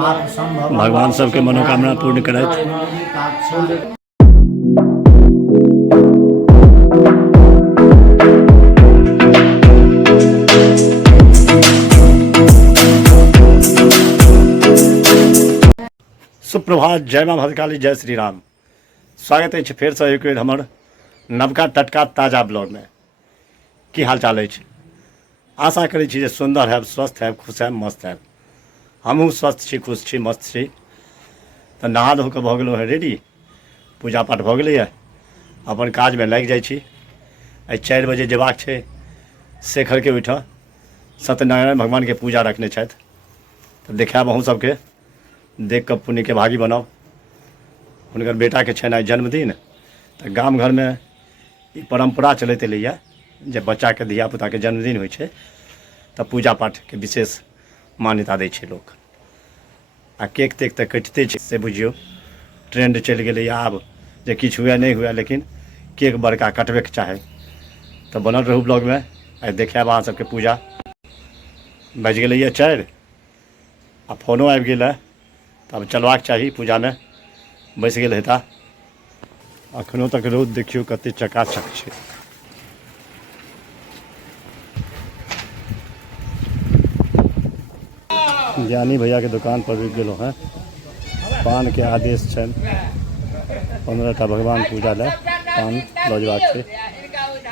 भगवान सबके मनोकामना पूर्ण करैत। सुप्रभात, जय माँ भद्रकाली, जय श्री राम। स्वागत है फिर से एक बेर हमर नवका टटका ताजा ब्लॉग में। की हाल चाल है? आशा करै छी जे सुंदर है, स्वस्थ है, खुश है, मस्त है। हमहूँ स्वस्थ छी, खुश छी, मस्त छी। तो नहा धो के भऽ गेलहुँ है रेडी, पूजा पाठ भऽ गेलै है, अपन काज में लागि जाइ छी। 4 बजे जेबाक छै शेखर के ओहिठाम सत्यनारायण भगवान के पूजा रखने छथि। तो देखायब अहूँ सबके, देख कऽ पुण्य के भागी बनाओ। हुनकर बेटा के छनि आइ जन्मदिन। तो गाम घर में ई परम्परा चलैत एलैए जे बच्चा के धियापुता के जन्मदिन होइ छै तऽ पूजा पाठ के विशेष मान्यता दै छै लोक। आ केक तेक तऽ कटिते छै, से बुझियौ ट्रेंड चलि गेलैए आब जे किछु हुए नहि हुए, लेकिन केक बड़का कटबेके चाही। तऽ बनल रहू ब्लॉग में। आइ देखायब अहाँ सबके पूजा। बाजि गेलैए 4 आ फोनो आबि गेल है, तऽ अब चलबाक चाही पूजा में। बैस गेल हेता। अखनो तक रौद देखियौ कते चकाचक छै। ज्ञानी भैया के दुकान पर रुकि गेलहुँ हैं। पान के आदेश छनि, 15टा भगवान पूजा ले पान लऽ जेबाक छै।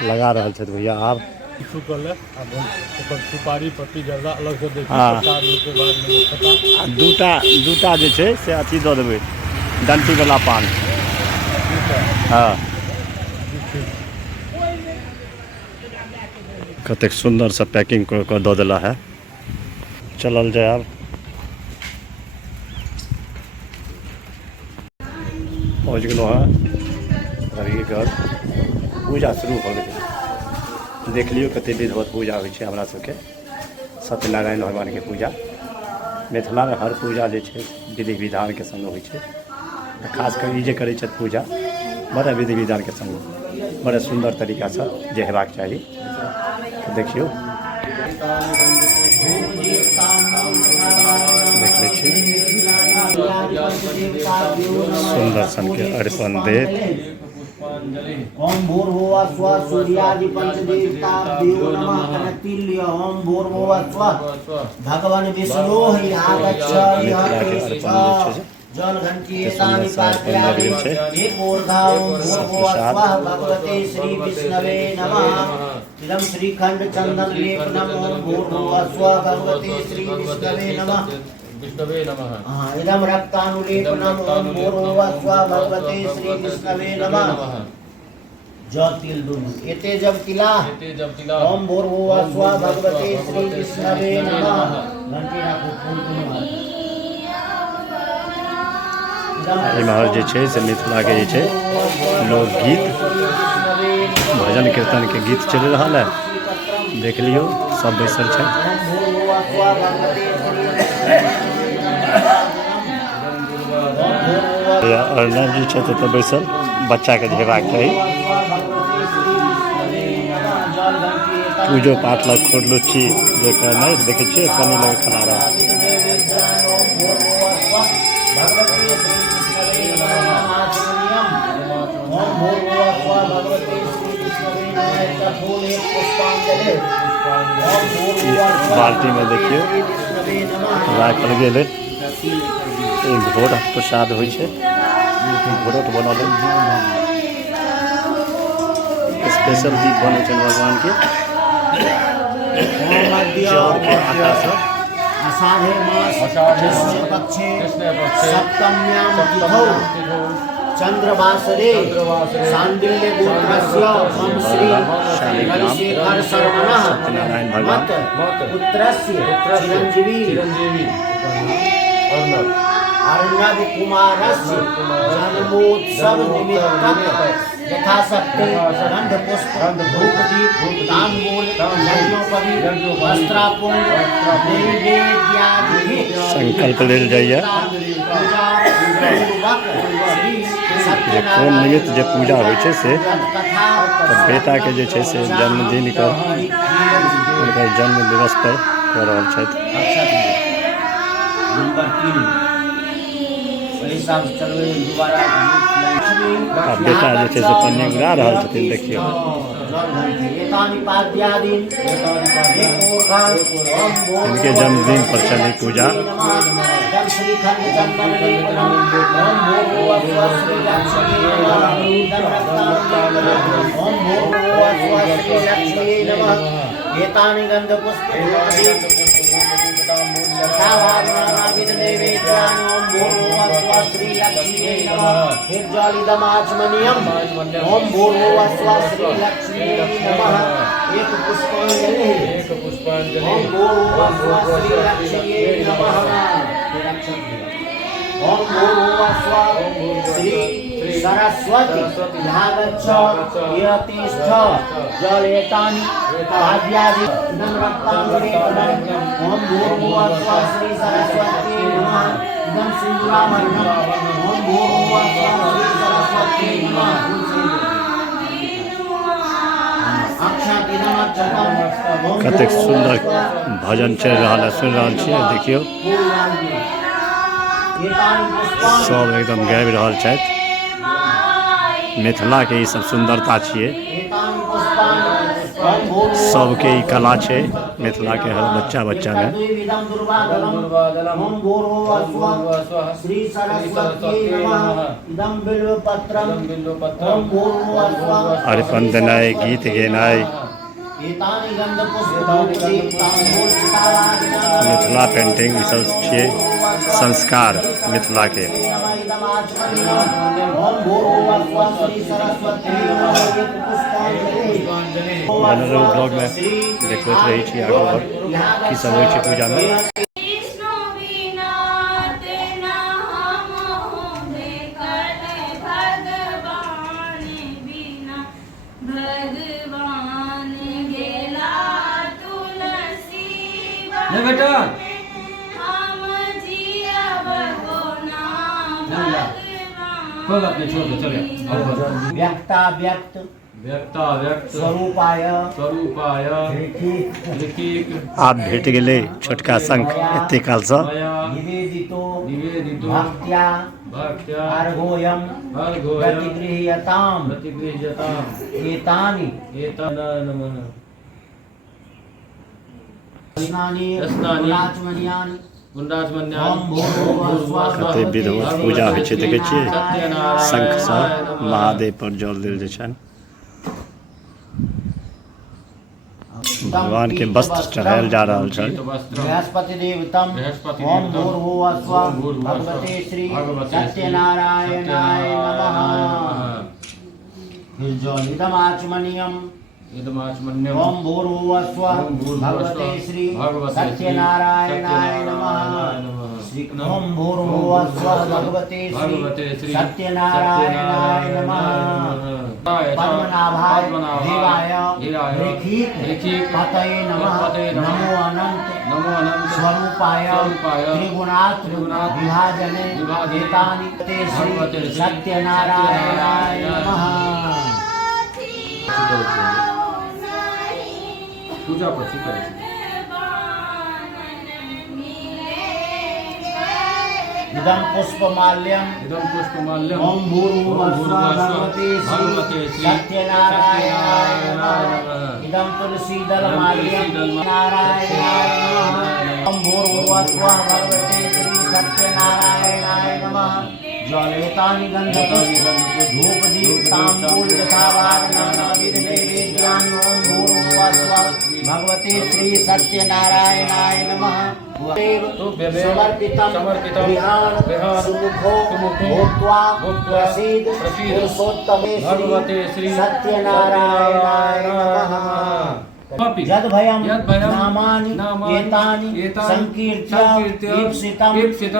लगा रहल छथि भैया। आब सुपारी पत्ती जर्दा अलग से हाँ, दूटा जे छै से अथी दऽ देबै, डंटी वाला पान। हाँ, कतेक सुंदर सा पैकिंग कऽ कऽ दऽ देला है। चलल जाय आब। पहुँच गेलहुँ हैं घरके घर। पूजा शुरू भऽ गेलै। देख लियौ कते विधिवत पूजा होइ छै हमरा सबके सत्यनारायण भगवान के पूजा। मिथिला में हर पूजा जे छै विधि विधान के संग होइ छै। खास कर ई जे करै छथि पूजा बड़ा विधि विधान के संग, बड़े सुंदर तरीका से जे हेबाक चाही। तो देखियौ, देख लै छी सुंदर सन के अर्पण देत। ओम भूर्भुवः स्वः सूर्यादि पंचदेवताभ्यो नमः। अनतिल्य ओम भूर्भुवः स्वः भगवान विष्णु हि आगच्छ जल घंटी एतानि पाठयामि। एक ऊर्ध्वा ओम भूर्भुवः स्वः भगवते श्री विष्णवे नमः। इदं श्रीखंड चंदन लेपनम ओम भूर्भुवः स्वः भगवते श्री विष्णवे नमः। विष्णवे नमः। इदं रक्तानुलेपनम ओम भूर्भुवः स्वः भगवते श्री विष्णवे नमः। तिल दुनु एते जब तिला ओम भूर्भुवः स्वः भगवते श्री विष्णवे नमः। घंटी राखू, फूल दुनु। इम्हर जे छै से मिथिला के जे छै लोकगीत, भजन कीर्तन के गीत चलि रहल है। देख लियौ सब बैसल छै। अर्णव जी छै तऽ बैसल, बच्चा के हेबाक चाही। पूजो पाठ लग खोरलुच्ची जे करनाइ देखै छियै कनि लग खड़ा रह। बाल्टी में देखियो राखल गेल है। घोर प्रसाद होइ छै, घोरट बनल है। स्पेशल दीप बनै छै भगवान के चाउर के आटा से। आषाढ़े मास कृष्ण पक्षे सप्तम्यां तिथौ चंद्रवासरे सांडिल्य गोत्रस्य मम श्री हरिशेखर शर्मणः मत पुत्रस्य चिरंजीवी अर्णव कुमारस्य जन्मोत्सव निमित्तक यथाशक्ति गंध पुष्प धूप दीप तांबूल यज्ञोपवीत वस्त्रापूर्ण नैवेद्यादि संकल्प लेल जाइए जे कोन निमित्त जे पूजा होइ छै से बेटा के जे छै से जन्मदिन पर हुनकर जन्म दिवस पर कऽ रहल छथि। नंबर 3 वही सब चलवे दोबारा अब बेटा जे छै से पन्नी उड़ा रहल छथिन, देखियौ इनके जन्मदिन पर चली पूजा। एतानि गंधपुष्प ओम भूर्भुवः स्वः श्री लक्ष्मी नमः। एक पुष्पांजलि ओम भूर्भुवः स्वः श्री लक्ष्मी नमः। ओम भूर्भुवः स्वः श्री सरस्वती भागच्छ यतिष्ठ जलेतानि आद्यादि नम्रतांगरे ओम भूर्भुवः स्वः श्री सरस्वती नमः। इदं सिंदूराभरणम् ओम भूर्भुवः स्वः श्री सरस्वती नमः। कतेक सुंदर भजन चल रहा है, सुन रहा छियै, देखियो सब एकदम गाबि रहल छथि। मिथिला के ई सब सुंदरता छियै, सबके ई कला छै मिथिला के हर बच्चा बच्चा में। श्री सरस्वती नमः। इदं बिल्वपत्रम् ओम भूर्भुवः स्वः अर्पण देनाइ, गीत गेनाइ, मिथिला पेंटिंग ई सब छियै संस्कार मिथिला के। मनोरम ब्लॉग में देखबैत रही छी आगे और की सब होइ छै पूजा में। नहीं बेटा कोई बात नहीं, छोड़ दो, चले व्यक्ता व्यक्त व्यक्ता व्यक्त स्वरूपाय स्वरूपाय लिखिक आप भेट गेले छोटका शंख एते काल से निवेदितो निवेदितो भक्त्या भक्त्या अर्घोयम अर्घोयम प्रतिगृह्यताम् प्रतिगृह्यताम् एतानि एतानि नमः। स्नानि स्नानि गुणाचमनीयानि गुंडाचमन्यानि कते विधिवत पूजा होइ छै, देखै छियै शंख से महादेव पर जल देल जाइ छनि। भगवान के वस्त्र चढ़ायल जा रहल छनि। बृहस्पति देवतम ओम भूर्भुवः स्वः भगवते श्री सत्यनारायणाय नमः। इदम् आचमनीयम् ओम भूर्भुवः स्वः भगवते श्री सत्यनारायणाय नमः। ओम भूर्भुवः स्वः भगवते श्री सत्यनारायणाय नमः। पद्मनाभाय देवाय पतये नमः। नमो अनंत स्वरूपाय त्रिगुणात् विभाजने एतानि ते श्री सत्यनारायणाय नमः। पूजा પછી કરે છે। इदं पुष्पमाल्यम् ओम भूर्भुवः स्वः भगवते श्री सत्यनारायणाय नमः। इदं तुलसीदलमाल्यम् नारायणाय नमः। ओम भूर्भुवः स्वः भगवते श्री सत्यनारायणाय नमः। ज्वलेतानि गन्धपुष्प धूप दीप ताम्बूल यथावादनाविध नैवेद्यानि ओम भूर्भुवः स्वः भगवते श्री सत्यनारायणाय नमः। समर्पितं सुमुखो भूत्वा प्रसीद पुरुषोत्तमे श्री सत्यनारायणाय नमः। यद्भयं नामानि एतानि संकीर्त्य ईप्सितं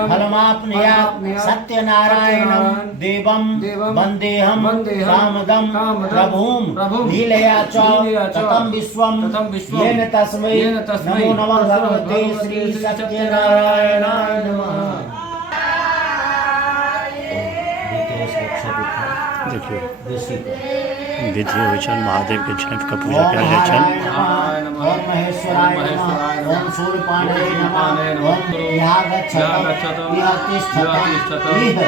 फलमाप्नुयात् सत्यनारायणं देवं वन्देऽहं कामदं प्रभुं लीलया च ततं विश्वं येन तस्मै नमो नमः भगवते श्री सत्यनारायणाय नमः। देखियो विधि होइ छनि महादेव के झाँपि कऽ पूजा कयल जाइ छनि। ओम महेश्वराय नमः। ओम सूर्यपाणे नमः। ओम यहाँ गच्छतु इह तिष्ठतु इह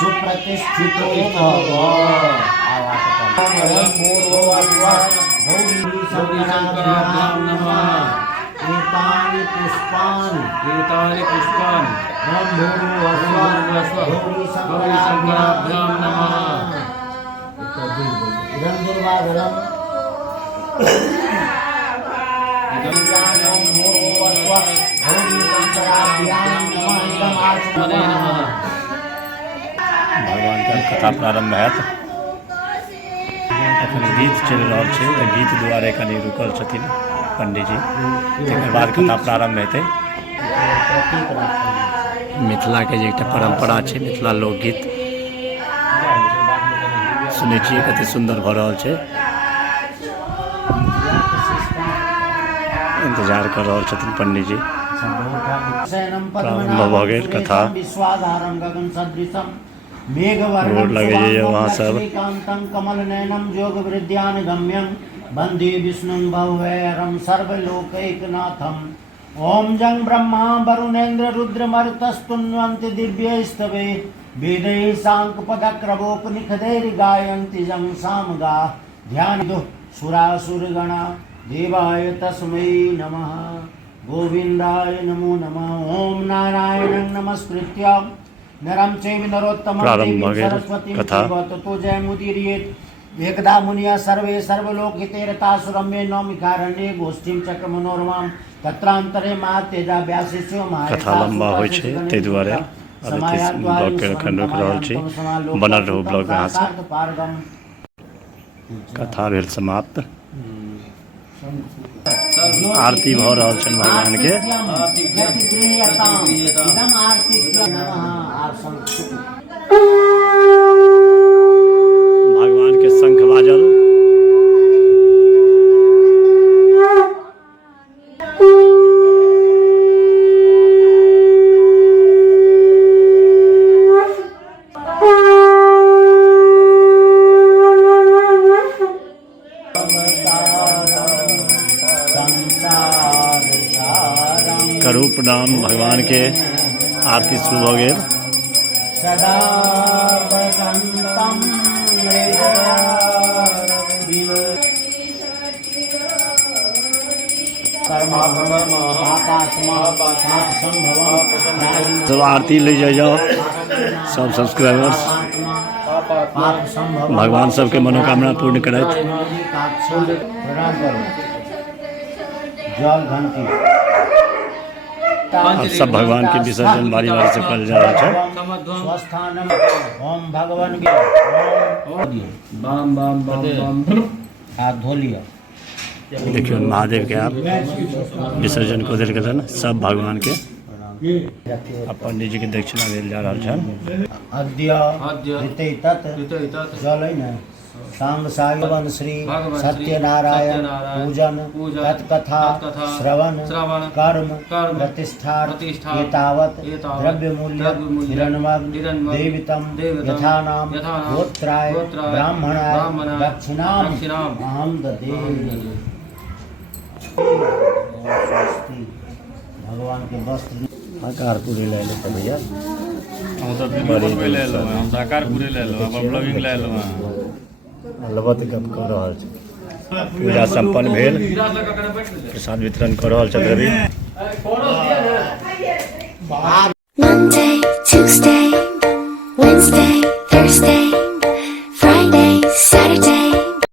सुप्रतिष्ठितो भव। ओम भूर्भुवः गौरी शंकराभ्यां नमः। एतानि पुष्पाणि ओम भूर्भुवः गौरी शंकराभ्यां नमः। इदं दुर्वागरम् ओम भूर्भुवः गौरी शंकराभ्यां नमः। इदं आचमने नमः। भगवान के कथा प्रारंभ हैत। अखन गीत चलि रहल छै, तऽ गीत दुआरे कनि रुकल छथिन पंडितजी। तकर बाद कथा प्रारंभ हेतै। मिथिला के जे एकटा परंपरा छै, मिथिला लोकगीत सुनै छियै कते सुंदर भऽ रहल छै। इंतजार कर रहल छथिन पंडितजी। प्रारंभ भऽ गेल कथा। गोर लगैए वहाँ सब। कमल नयनम जोग वृद्धान गम्यम वंदे विष्णुं भवैरम सर्वलोकैकनाथम। ओम जं ब्रह्मा वरुणेन्द्र रुद्रमरुतस्तुन्वन्ति दिव्यैस्तवे वेदैः साङ्कपदक्रमोपनिषदैर्गायन्ति जं सामगा। ध्यानिदुः सुरासुरगणा देवाय तस्मै नमः। गोविन्दाय नमो नमः। ओम नारायणं नमस्कृत्य नरं चैव नरोत्तमं प्रारंभ देवीं भऽ गेल सरस्वतीं कथा। चैव ततो जयमुदीरयेत्। एकदा मुनिया सर्वे सर्वलोकहिते रतासुरम्ये नौमिकारण्ये गोष्ठीं चक्रमनोरमां तत्रान्तरे महातेजा व्यासेश्यो कथा लंबा होइ छै, ताहि दुआरे आदित्य ब्लॉग के एखन रोकि रहल छी। बनल रहू ब्लॉग में अहाँ सब। कथा भेल समाप्त। आरती भऽ रहल छनि भगवान के। भगवान के शंख बाजल। करू प्रणाम भगवान के। आरती शुरू हो गए। सदा वसंतम सब आरती ले जाओ सब सब्सक्राइबर्स। भगवान सबके मनोकामना पूर्ण करैत। जल घंटी अब सब भगवान के विसर्जन बारी बारी से कल जा रहा है। स्वस्थानम ओम भगवान के बम बम बम बम। हाथ धो लिया। देखियो महादेव के आप विसर्जन को देल गेलन सब भगवान के। अब पंडित जी के दक्षिणा देल जा रहा है। अद्य हिते तत् जल है न सांग सागवन श्री सत्यनारायण पूजन तत्कथा श्रवण कर्म प्रतिष्ठा एतावत् द्रव्य मूल्य हिरण्मग् देवितम यथानाम गोत्राय ब्राह्मणाय दक्षिणाम अहं ददे। भगवान के वस्त्र आकार पूरी ले लो भैया। हम तो वीडियो पे ले लो, हम साकार पूरे ले लो, अब ब्लॉगिंग ले लो। लबत गप कर रहल छै। पूजा संपन्न भेल। प्रसाद वितरण कर रहल छै।